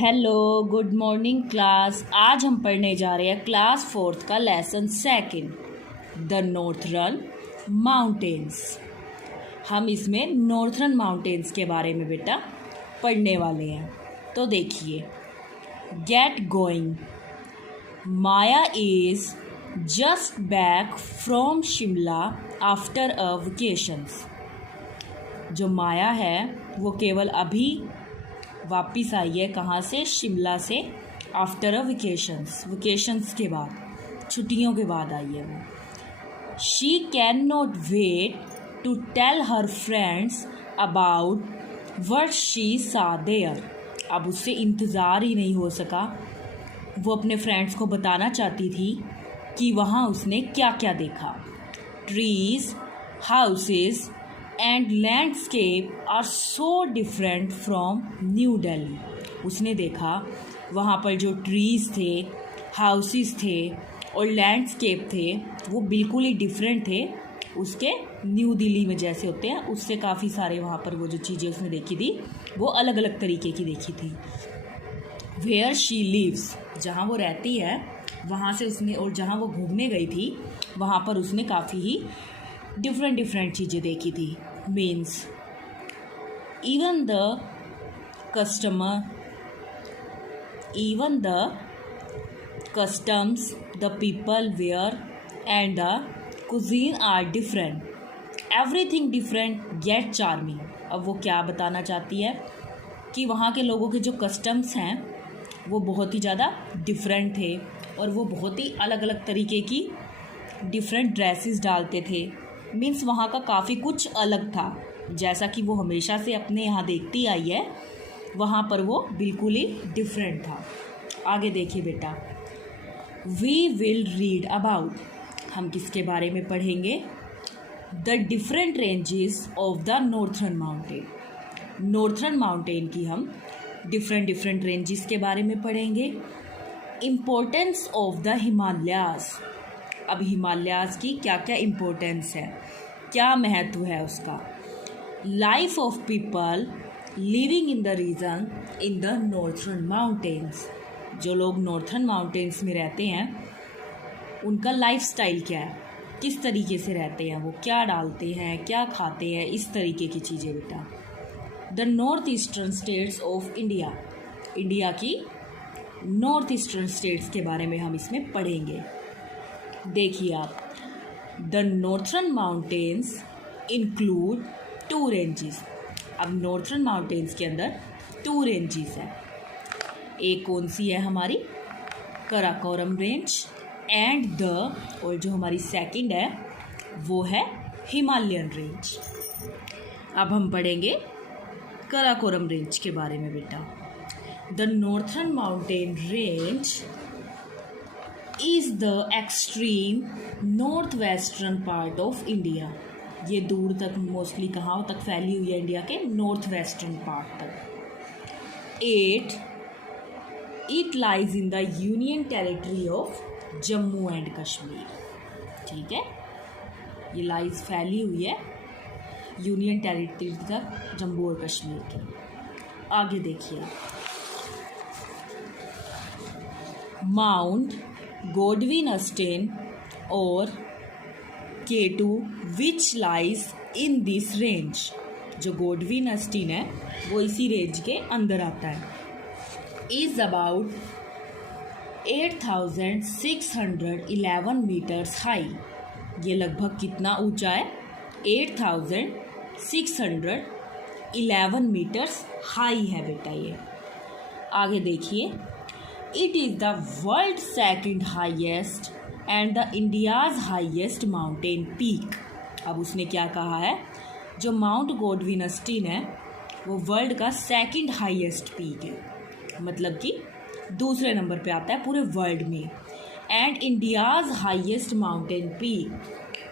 Hello good morning class. आज हम पढ़ने जा रहे हैं क्लास 4th का lesson second the northern mountains. हम इसमें नॉर्थरन माउंटेन्स के बारे में बेटा पढ़ने वाले हैं। तो देखिए, get going. Maya is just back from Shimla after a vacations. जो माया है वो केवल अभी वापिस आई है। कहाँ से? शिमला से। आफ्टर अ वेकेशंस के बाद, छुट्टियों के बाद आई है वो। She can not wait to tell her friends about what she saw there. अब उससे इंतज़ार ही नहीं हो सका। वो अपने फ्रेंड्स को बताना चाहती थी कि वहाँ उसने क्या क्या देखा। Trees, houses and landscape are so different from New Delhi. उसने देखा वहाँ पर जो ट्रीज़ थे, हाउसेस थे और लैंडस्केप थे वो बिल्कुल ही डिफरेंट थे उसके न्यू दिल्ली में जैसे होते हैं उससे। काफ़ी सारे वहाँ पर वो जो चीज़ें उसने देखी थी वो अलग अलग तरीके की देखी थी। वेयर शी लिव्स, जहाँ वो रहती है वहाँ से उसने, और जहाँ वो घूमने गई थी वहाँ पर उसने काफ़ी ही डिफरेंट चीज़ें देखी थी। Means even the customs, the people wear and the cuisine are different. Everything different yet charming. अब वो क्या बताना चाहती है कि वहाँ के लोगों के जो कस्टम्स हैं वो बहुत ही ज़्यादा डिफरेंट थे और वो बहुत ही अलग अलग तरीके की डिफरेंट ड्रेसेस डालते थे। मीन्स वहाँ का काफ़ी कुछ अलग था, जैसा कि वो हमेशा से अपने यहाँ देखती आई है, वहाँ पर वो बिल्कुल ही डिफरेंट था। आगे देखिए बेटा, वी विल रीड अबाउट, हम किसके बारे में पढ़ेंगे? The different ranges of the northern mountain. Northern mountain की हम डिफरेंट रेंजेस के बारे में पढ़ेंगे। Importance of the Himalayas. अब हिमालयाज़ की क्या क्या इम्पोर्टेंस है, क्या महत्व है उसका। Life of people living in the region in the northern mountains. जो लोग नॉर्थरन माउंटेन्स में रहते हैं उनका लाइफ स्टाइल क्या है, किस तरीके से रहते हैं, वो क्या डालते हैं, क्या खाते हैं, इस तरीके की चीज़ें बेटा। The north eastern states of India. India की नॉर्थ ईस्टर्न स्टेट्स के बारे में हम इसमें पढ़ेंगे। देखिए आप, the northern mountains include 2 ranges. अब नॉर्थरन माउंटेन्स के अंदर 2 रेंजेस हैं। एक कौन सी है हमारी? कराकोरम रेंज एंड द, और जो हमारी सेकंड है वो है हिमालयन रेंज। अब हम पढ़ेंगे कराकोरम रेंज के बारे में बेटा। The northern mountain range is the extreme north western part of India. ये दूर तक मोस्टली कहाँ तक फैली हुई है? इंडिया के नॉर्थ वेस्टर्न पार्ट तक। It lies in the union territory of Jammu and Kashmir. ठीक है, ये लाइज फैली हुई है यूनियन टेरिटरी तक, जम्मू और कश्मीर की। आगे देखिए, माउंट गोडविन और K2 which lies in this range. जो गोडविन है वो इसी रेंज के अंदर आता है। Is about 8611 meters high. ये लगभग कितना ऊंचा है? 8611 मीटर्स हाई है बेटा ये। आगे देखिए, it is the world second highest and the India's highest mountain peak. अब उसने क्या कहा है? जो माउंट गोडविन है वो वर्ल्ड का सेकंड हाईएस्ट पीक है, मतलब कि दूसरे नंबर पे आता है पूरे वर्ल्ड में। And India's highest mountain peak,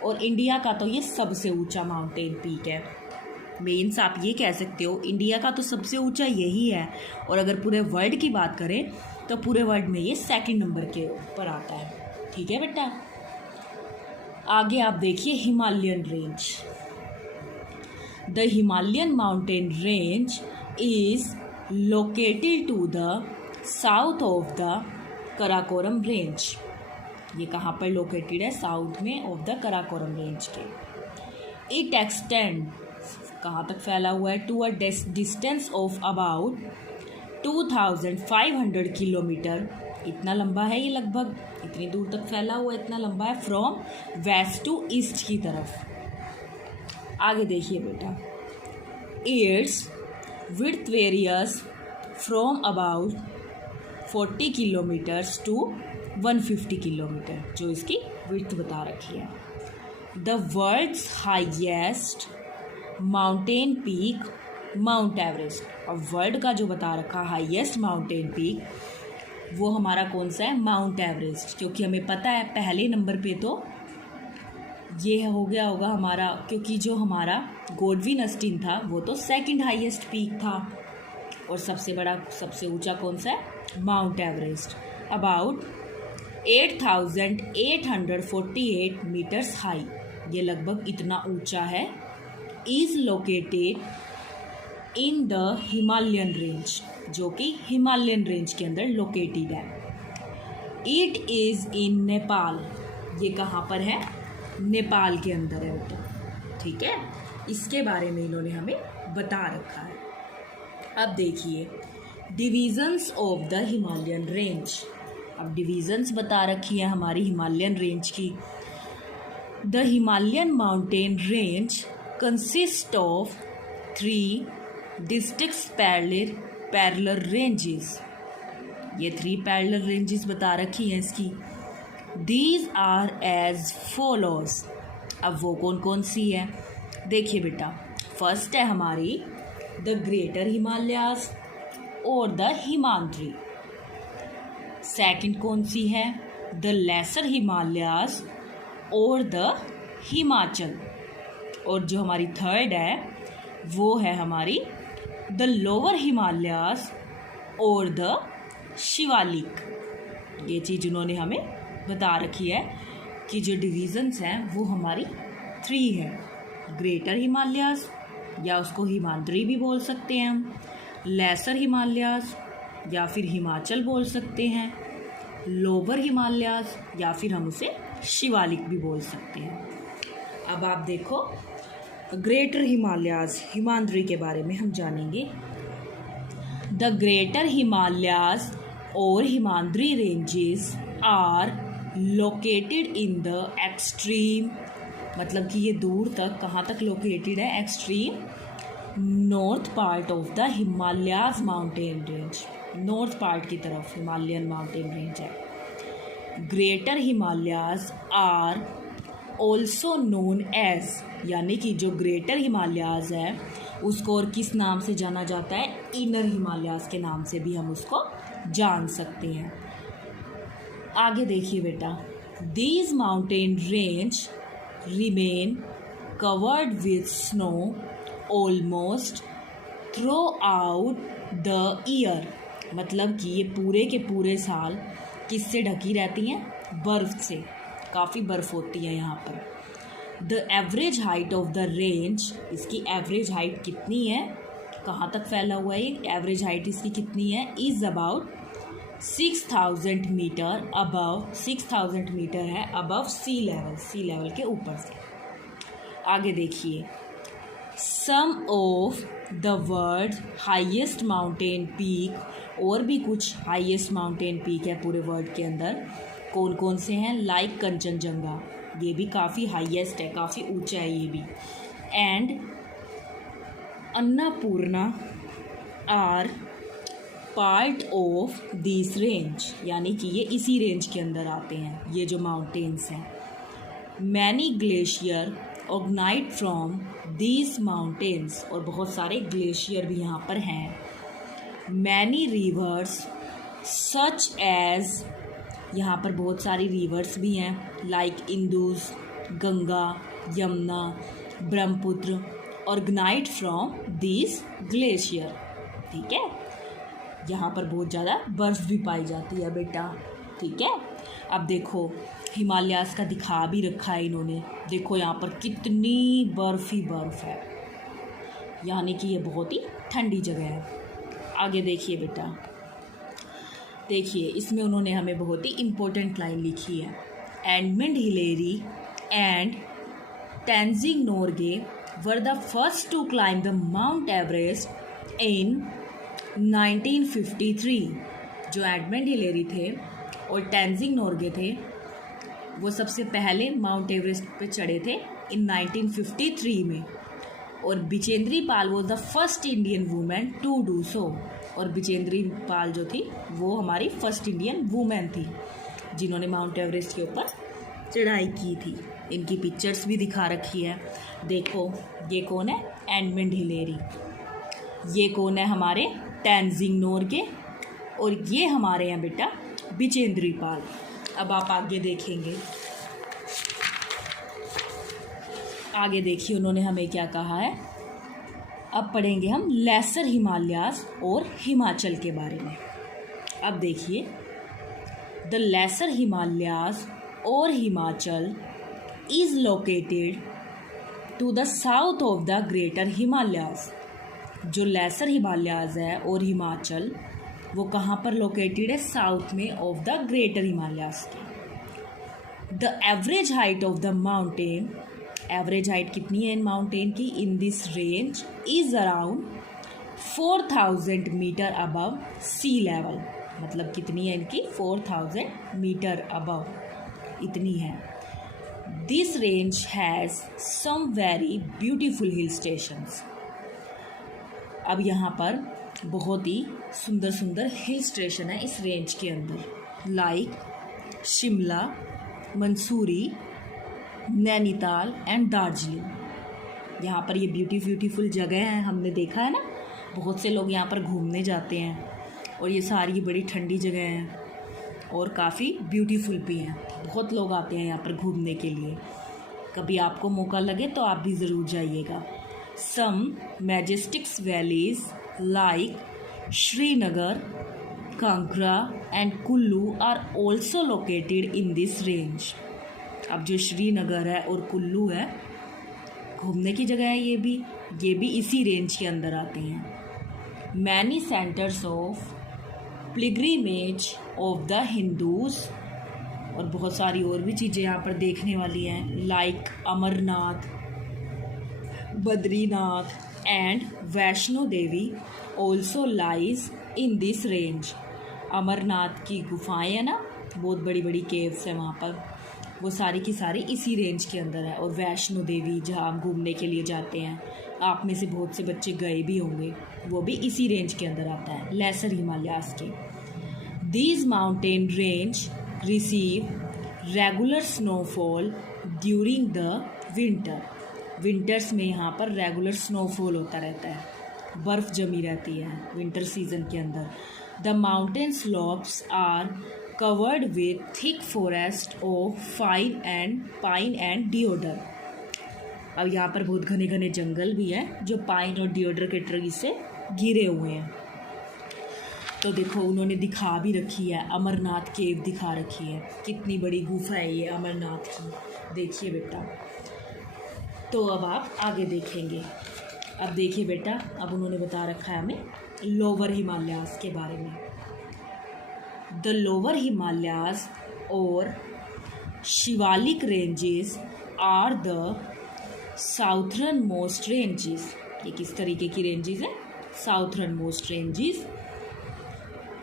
और इंडिया का तो ये सबसे ऊंचा माउंटेन पीक है। मीन्स आप ये कह सकते हो इंडिया का तो सबसे ऊंचा यही है, और अगर पूरे वर्ल्ड की बात करें तो पूरे वर्ल्ड में ये सेकंड नंबर के ऊपर आता है। ठीक है बेटा। आगे आप देखिए, Himalayan range. The Himalayan mountain range is located to the south of the Karakoram range. ये कहाँ पर लोकेटेड है? साउथ में ऑफ द कराकोरम रेंज के। इट एक्सटेंड, कहाँ तक फैला हुआ है? To a distance of about 2500 kilometer. इतना लंबा है ये, लगभग इतनी दूर तक फैला हुआ है, इतना लंबा है, फ्रॉम वेस्ट टू ईस्ट की तरफ। आगे देखिए बेटा, its width varies from about 40 kilometers to 150 kilometer, जो इसकी विड्थ बता रखी है। The world's highest mountain peak Mount Everest. और वर्ल्ड का जो बता रखा हाईएस्ट माउंटेन पीक वो हमारा कौन सा है? Mount Everest. क्योंकि हमें पता है पहले नंबर पे तो ये हो गया होगा हमारा, क्योंकि जो हमारा गोडविन अस्टीन था वो तो सेकंड हाईएस्ट पीक था, और सबसे बड़ा सबसे ऊंचा कौन सा है? Mount Everest. About 8848 meters high, ये लगभग इतना ऊंचा है। Is located in the Himalayan range, जो कि हिमालयन रेंज के अंदर लोकेटेड है। इट इज़ इन नेपाल, ये कहाँ पर है? नेपाल के अंदर है बेटा, ठीक है। इसके बारे में इन्होंने हमें बता रखा है। अब देखिए divisions of the Himalayan range. अब डिविजन्स बता रखी है हमारी हिमालयन रेंज की। The Himalayan mountain range consist of 3 districts parallel ranges. ये 3 पैरेलल रेंजेस बता रखी हैं इसकी। These are as follows. अब वो कौन कौन सी है? देखिए बेटा, फर्स्ट है हमारी द ग्रेटर हिमालयाज और द हिमाद्री। सेकंड कौन सी है? द लेसर हिमालयाज और द हिमाचल। और जो हमारी थर्ड है वो है हमारी द लोअर हिमालयाज और द शिवालिक। ये चीज़ उन्होंने हमें बता रखी है कि जो डिविजन्स हैं वो हमारी 3 है। ग्रेटर हिमालयाज, या उसको हिमाद्री भी बोल सकते हैं हम, लेसर हिमालयाज या फिर हिमाचल बोल सकते हैं, लोअर हिमालयाज या फिर हम उसे शिवालिक भी बोल सकते हैं। अब आप देखो ग्रेटर हिमालयाज हिमाद्री के बारे में हम जानेंगे। द ग्रेटर हिमालयाज और Himadri ranges are located in the extreme, मतलब कि ये दूर तक कहाँ तक लोकेटेड है? Extreme north part of the Himalayas mountain range. North part की तरफ हिमालयन माउंटेन रेंज है। Greater Himalayas are also known as, यानी कि जो ग्रेटर हिमालयाज है उसको और किस नाम से जाना जाता है? इनर हिमालयाज के नाम से भी हम उसको जान सकते हैं। आगे देखिए बेटा, these mountain range remain covered with snow almost through out the year, मतलब कि ये पूरे के पूरे साल किससे ढकी रहती हैं? बर्फ़ से। काफ़ी बर्फ़ होती है यहाँ पर। The average height of the range, इसकी एवरेज हाइट कितनी है? कहाँ तक फैला हुआ है ये? एवरेज हाइट इसकी कितनी है? Is about 6000 metre above, 6000 metre है अबव सी लेवल के ऊपर से। आगे देखिए, some of the world highest mountain peak, और भी कुछ हाईएस्ट माउंटेन पीक है पूरे वर्ल्ड के अंदर। कौन कौन से हैं? लाइक कंचनजंगा, ये भी काफ़ी हाईएस्ट है, काफ़ी ऊंचा है ये भी। And Annapurna are part of this range, यानी कि ये इसी रेंज के अंदर आते हैं ये जो माउंटेन्स हैं। Many glacier originate from these mountains, और बहुत सारे ग्लेशियर भी यहाँ पर हैं। मैनी रिवर्स सच एज, यहाँ पर बहुत सारी रिवर्स भी हैं, like Indus, Ganga, Yamuna, Brahmaputra, originate from these glacier. ठीक है, यहाँ पर बहुत ज़्यादा बर्फ़ भी पाई जाती है बेटा। ठीक है, अब देखो हिमालयाज़ का दिखा भी रखा है इन्होंने। देखो यहाँ पर कितनी बर्फ़ ही बर्फ़ है, यानी कि ये बहुत ही ठंडी जगह है। आगे देखिए बेटा, देखिए इसमें उन्होंने हमें बहुत ही इम्पोर्टेंट लाइन लिखी है। Edmund Hillary and Tenzing Norgay were the first to climb the Mount Everest in 1953। जो एडमंड हिलेरी थे और तेंजिंग नोरगे थे वो सबसे पहले माउंट एवरेस्ट पे चढ़े थे इन 1953 में। और Bachendri Pal was the first Indian women to do so. और बिजेंद्री पाल जो थी वो हमारी फर्स्ट इंडियन वुमेन थी जिन्होंने माउंट एवरेस्ट के ऊपर चढ़ाई की थी। इनकी पिक्चर्स भी दिखा रखी है। देखो ये कौन है, एडमंड हिलेरी। ये कौन है, हमारे तेंजिंग नोरगे। और ये हमारे हैं बेटा बिजेंद्री पाल। अब आप आगे देखेंगे, आगे देखिए उन्होंने हमें क्या कहा है। अब पढ़ेंगे हम लेसर हिमालयाज और हिमाचल के बारे में। अब देखिए, द लेसर हिमालयाज और Himachal is located to the south of the greater Himalayas. जो लेसर हिमालयाज है और हिमाचल वो कहाँ पर लोकेटेड है, साउथ में ऑफ द ग्रेटर हिमालयाज के। The average height of the mountain, average height कितनी है इन माउंटेन की, in this range is around 4000 meter above sea level. मतलब कितनी है इनकी, 4000 मीटर अबव, इतनी है। This range has some very beautiful hill stations. अब यहाँ पर बहुत ही सुंदर सुंदर हिल स्टेशन है इस रेंज के अंदर, लाइक शिमला, मंसूरी, नैनीताल एंड दार्जिलिंग। यहाँ पर ये ब्यूटीफुल जगह है, हमने देखा है ना, बहुत से लोग यहाँ पर घूमने जाते हैं और ये सारी बड़ी ठंडी जगह हैं और काफ़ी ब्यूटीफुल भी हैं। बहुत लोग आते हैं यहाँ पर घूमने के लिए। कभी आपको मौका लगे तो आप भी ज़रूर जाइएगा। Some majestics valleys like Srinagar, Kangra and Kullu are also located in this range. अब जो श्रीनगर है और कुल्लू है घूमने की जगह है, ये भी इसी रेंज के अंदर आते हैं। Many centres of pilgrimage of the Hindus, और बहुत सारी और भी चीज़ें यहाँ पर देखने वाली हैं, like Amarnath, Badrinath and Vaishno Devi also lies in this range. Amarnath की गुफाएं हैं ना, बहुत बड़ी बड़ी केव्स हैं वहाँ पर, वो सारी की सारी इसी रेंज के अंदर है। और वैष्णो देवी जहाँ हम घूमने के लिए जाते हैं, आप में से बहुत से बच्चे गए भी होंगे, वो भी इसी रेंज के अंदर आता है, लेसर हिमालयाज के। These mountain range receive regular snowfall during the winter. Winters में यहाँ पर रेगुलर स्नोफॉल होता रहता है, बर्फ़ जमी रहती है विंटर सीजन के अंदर। The mountain slopes are covered with thick forest of pine and deodar. अब यहाँ पर बहुत घने घने जंगल भी हैं जो पाइन और डिओडर के ट्री से घिरे हुए हैं। तो देखो उन्होंने दिखा भी रखी है, अमरनाथ केव दिखा रखी है, कितनी बड़ी गुफा है ये अमरनाथ की, देखिए बेटा। तो अब आप आगे देखेंगे। अब देखिए बेटा, अब उन्होंने बता रखा है हमें लोअर हिमालयाज के बारे में। द लोअर हिमालयाज और Shivalik ranges are the southern most ranges. ये किस तरीके की रेंजेस हैं, southern most ranges.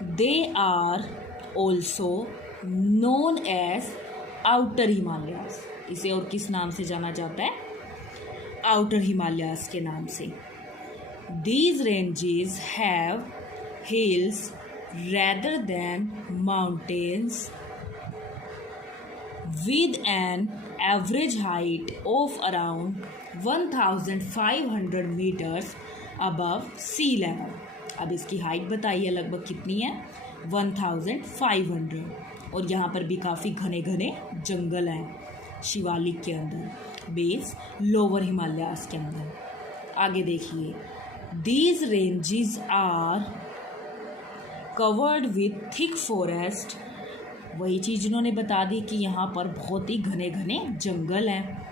They are also known as outer Himalayas. इसे और किस नाम से जाना जाता है, आउटर हिमालयाज के नाम से। These ranges have hills rather than mountains with an average height of around 1500 meters above sea level. अब इसकी हाइट बताइए लगभग कितनी है, 1500। और यहाँ पर भी काफ़ी घने घने जंगल हैं शिवालिक के अंदर, बेस लोअर हिमालयाज के अंदर। आगे देखिए, these ranges are covered with thick forest. वही चीज़ उन्होंने बता दी कि यहाँ पर बहुत ही घने घने जंगल हैं।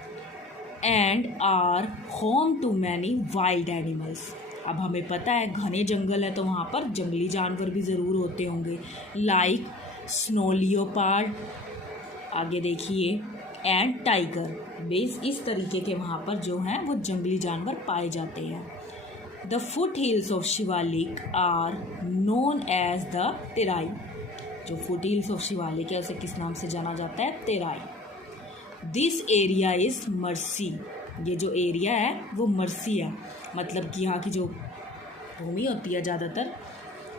And are home to many wild animals. अब हमें पता है घने जंगल है तो वहाँ पर जंगली जानवर भी ज़रूर होते होंगे, लाइक स्नो लियोपार्ड, आगे देखिए, एंड टाइगर। बेस इस तरीके के वहाँ पर जो हैं वो जंगली जानवर पाए जाते हैं। The foot hills of Shivalik are known as the Terai. जो फुट हिल्स ऑफ शिवालिक है उसे किस नाम से जाना जाता है? Terai. This area is mercy. ये जो एरिया है वो मर्सी है, मतलब कि यहाँ की जो भूमि होती है ज़्यादातर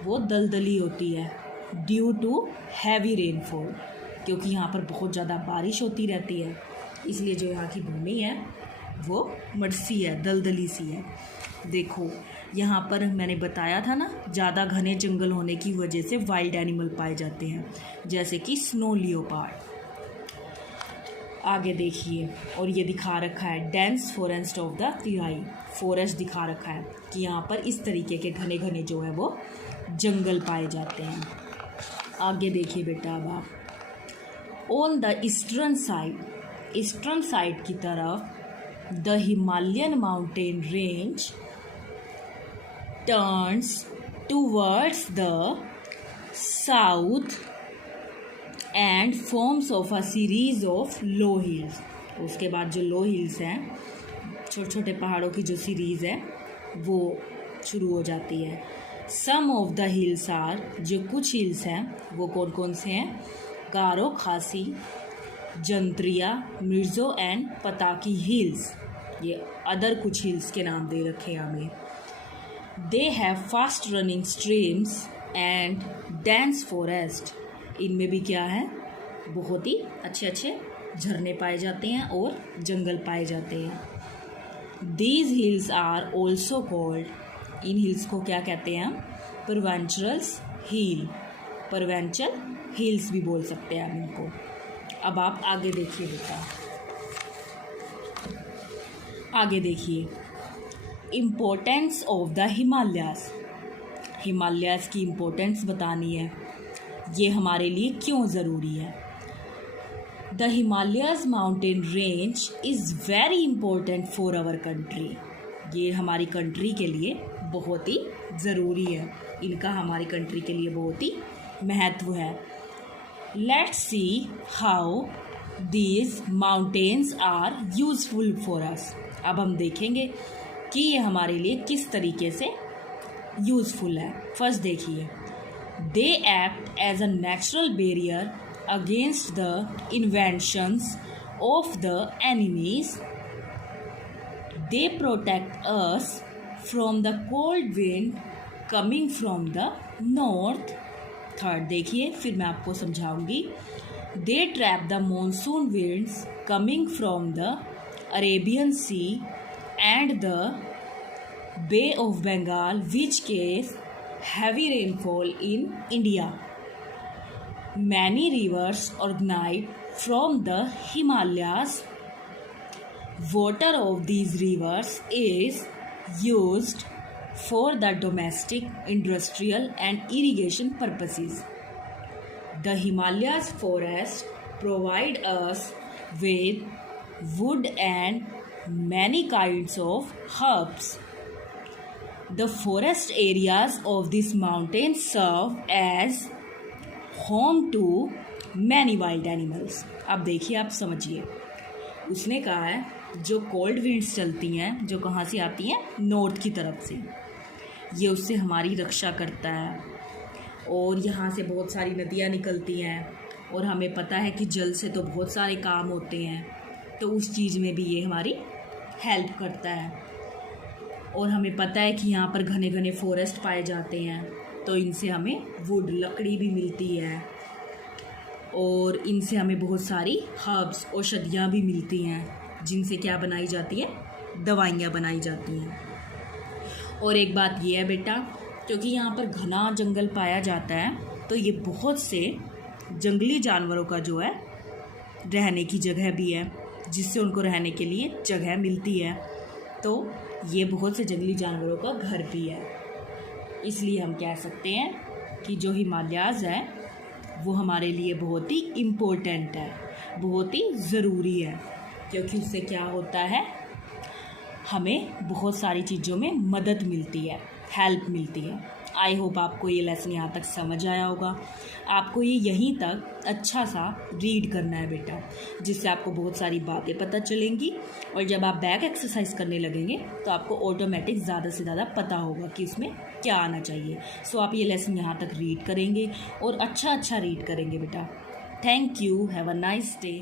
वो दलदली होती है, ड्यू टू हैवी रेनफॉल, क्योंकि यहाँ पर बहुत ज़्यादा बारिश होती रहती है, इसलिए जो यहाँ की भूमि है वो मर्सी है, दलदली सी है। देखो यहाँ पर मैंने बताया था ना, ज़्यादा घने जंगल होने की वजह से वाइल्ड एनिमल पाए जाते हैं, जैसे कि स्नो लियोपार्ड। आगे देखिए, और ये दिखा रखा है dense forest of the Terai. Forest दिखा रखा है कि यहाँ पर इस तरीके के घने घने जो है वो जंगल पाए जाते हैं। आगे देखिए बेटा, अब आप ऑन द ईस्टर्न साइड की तरफ the Himalayan mountain range turns towards the south and forms of a series of low hills. उसके बाद जो लो हिल्स हैं, छोटे छोटे पहाड़ों की जो सीरीज़ है वो शुरू हो जाती है। सम ऑफ द हिल्स आर, जो कुछ हिल्स हैं वो कौन कौन से हैं? गारो खासी, जंत्रिया, मिर्जो एंड पताकी हिल्स। ये अदर कुछ हिल्स के नाम दे रखे हैं हमें। They have fast running streams and dense forest. इनमें भी क्या है? बहुत ही अच्छे अच्छे झरने पाए जाते हैं और जंगल पाए जाते हैं। These hills are also called, इन हिल्स को क्या कहते हैं हम? परवेंचरल्स हिल, परवेंचल हिल्स भी बोल सकते हैं हम इनको। अब आप आगे देखिए बेटा, आगे देखिए, importance of the Himalayas. Himalayas की इम्पोर्टेंस बतानी है, ये हमारे लिए क्यों ज़रूरी है। The Himalayas mountain range is very important for our country. ये हमारी कंट्री के लिए बहुत ही ज़रूरी है, इनका हमारी कंट्री के लिए बहुत ही महत्व है। Let's see how these mountains are useful for us. अब हम देखेंगे कि ये हमारे लिए किस तरीके से यूज़फुल है। फर्स्ट देखिए, they act as a natural barrier against the invasions of the enemies. They protect us from the cold wind coming from the north. Third देखिए, फिर मैं आपको समझाऊंगी। They trap the monsoon winds coming from the Arabian Sea and the Bay of Bengal, which cause heavy rainfall in India. Many rivers originate from the Himalayas. Water of these rivers is used for the domestic, industrial and irrigation purposes. The Himalayas forest provide us with wood and many kinds of herbs. The forest areas of this mountain serve as home to many wild animals. अब देखिए, आप समझिए, उसने कहा है जो cold winds चलती हैं, जो कहाँ से आती हैं? नॉर्थ की तरफ से, ये उससे हमारी रक्षा करता है। और यहाँ से बहुत सारी नदियाँ निकलती हैं और हमें पता है कि जल से तो बहुत सारे काम होते हैं, तो उस चीज़ में भी ये हमारी हेल्प करता है। और हमें पता है कि यहाँ पर घने घने फॉरेस्ट पाए जाते हैं, तो इनसे हमें वुड, लकड़ी भी मिलती है और इनसे हमें बहुत सारी हर्ब्स, औषधियाँ भी मिलती हैं, जिनसे क्या बनाई जाती है? दवाइयाँ बनाई जाती हैं। और एक बात ये है बेटा, क्योंकि यहाँ पर घना जंगल पाया जाता है, तो ये बहुत से जंगली जानवरों का जो है रहने की जगह भी है, जिससे उनको रहने के लिए जगह मिलती है। तो ये बहुत से जंगली जानवरों का घर भी है। इसलिए हम कह सकते हैं कि जो हिमालयाज़ है वो हमारे लिए बहुत ही इम्पोर्टेंट है, बहुत ही ज़रूरी है, क्योंकि उससे क्या होता है? हमें बहुत सारी चीज़ों में मदद मिलती है, हेल्प मिलती है। आई होप आपको ये लेसन यहाँ तक समझ आया होगा। आपको ये यहीं तक अच्छा सा रीड करना है बेटा, जिससे आपको बहुत सारी बातें पता चलेंगी और जब आप बैक एक्सरसाइज करने लगेंगे तो आपको ऑटोमेटिक ज़्यादा से ज़्यादा पता होगा कि उसमें क्या आना चाहिए। सो आप ये लेसन यहाँ तक रीड करेंगे और अच्छा रीड करेंगे बेटा। Thank you, have a nice day.